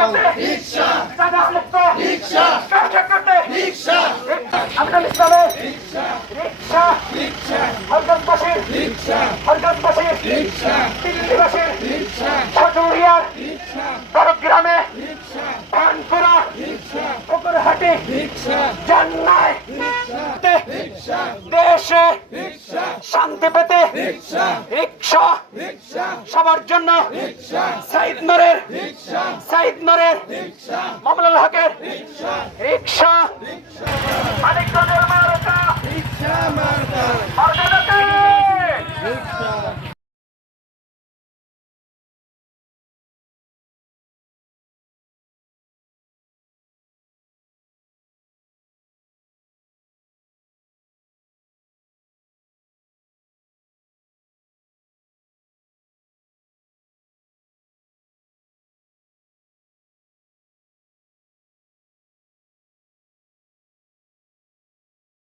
করতে সাদা মুক্ত ব্যবসা করতে আপনার ইসলামে রিক্সা হরকাতবাসী হরকাতবাসী দিল্লিবাসী ছোটুরিয়ার বড়গ্রামে পানপুরা পুকুরহাটি জান্নায় দেশে শান্তি পেতে রিক্সা সবার জন্য সাইদ নরের সাইদ নরের মামলাল হকের রিক্সা